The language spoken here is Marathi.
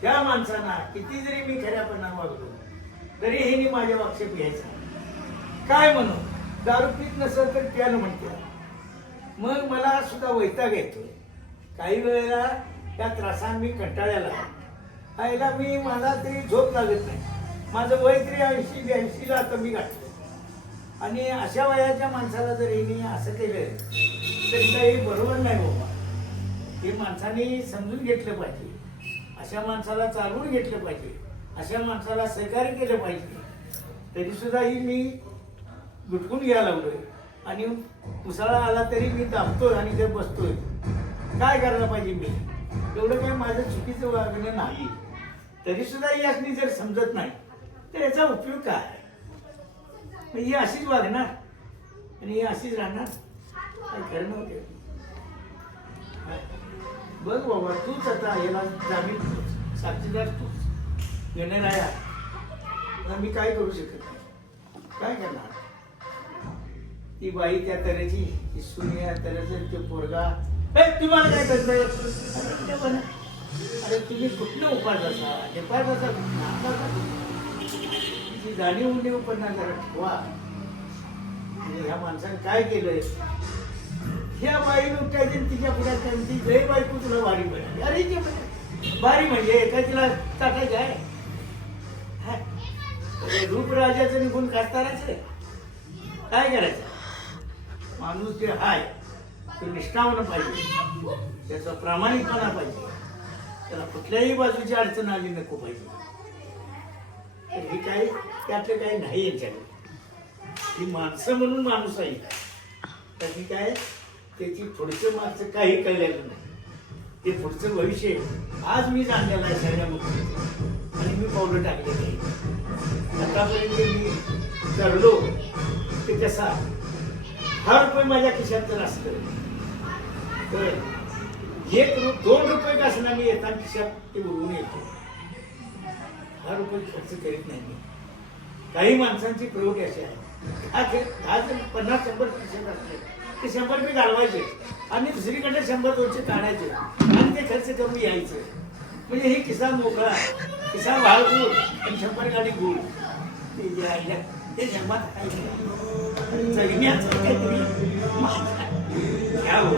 त्या माणसांना किती जरी मी खऱ्यापणाने वागलो तरी हे माझ्या आक्षेप घ्यायचा. काय म्हणू, दारू पीत नसेल तर प्यानं म्हणते. मग मला सुद्धा वैताग येतोय. काही वेळेला त्या त्रासाने मी कंटाळ्याला आईला मी मला तरी झोप लागत नाही. माझं वय तरी 80-82ला आता मी गाठलो. आणि अशा वयाच्या माणसाला जर हिने असं केलं तरी काही बरोबर नाही बाबा. हे माणसाने समजून घेतलं पाहिजे. अशा माणसाला चालवून घेतलं पाहिजे. अशा माणसाला सहकार्य केलं पाहिजे. तरी सुद्धा ही मी गुटकून घ्यायला लागलोय आणि मुसळा आला तरी मी दाबतोय आणि ते बसतोय. काय करायला पाहिजे मी? एवढं काही माझं चुकीचं वागणं नाही. तरी सुद्धा यासनी जर समजत नाही तर याचा उपयोग काय? ही अशीच वागणार आणि ही अशीच राहणार. काय खरं नव्हते. बघ बाबा, तूच आता याला जामीन साक्षीदार तूच येणार आहे. मी काय करू शकत नाही. काय करणार? ती बाई त्या तऱ्हेची, ती सुनी या तऱ्हेचं, ते पोरगा तुम्हाला काय करतंय? अरे तुम्ही कुठलं उपास असा नेपाळ असा ती जाणीव उणीवपणा जरा ठेवा. आणि ह्या माणसाने काय केलंय? ह्या बाई उठायची तिच्या पुढ्यात त्यांची जय बायको तुला वारी मिळाली. अरे ते बारी म्हणजे एका तिला टाकायचं आहे. रूपराजाचं निघून काढतानाच काय करायचं? माणूस जे हाय तो निष्ठावान पाहिजे, त्याचा प्रामाणिकपणा पाहिजे, त्याला कुठल्याही बाजूची अडचण आली नको पाहिजे. तर ही काही त्यातलं काही नाही यांच्याकडे. ही माणसं म्हणून माणूस आहे. त्याची काय त्याची पुढचं मागचं काही कळलेलं नाही. ते पुढचं भविष्य आज मी जाणलेलं आहे सगळ्या गोष्टी आणि मी पावलं टाकलेलं आहे. आतापर्यंत मी करलो ते कसा 10 रुपये माझ्या खिशात जर असतं तर 2 रुपये का असणार मी येताना खिशात ते उडवून येतो. 10 रुपये खर्च करीत नाही मी. काही माणसांची प्रवृत्ती अशी आहे, 50-100 खिशात असले ते 100 रुपये घालवायचे आणि दुसरीकडे 100-200 काढायचे आणि ते खर्च करून यायचं. म्हणजे हे किसा मोकळा, किसा वाळगूळ आणि 100 गाडी गुळ ते जे आहे ते जन्मात जगण्याचं काहीतरी घ्यावं.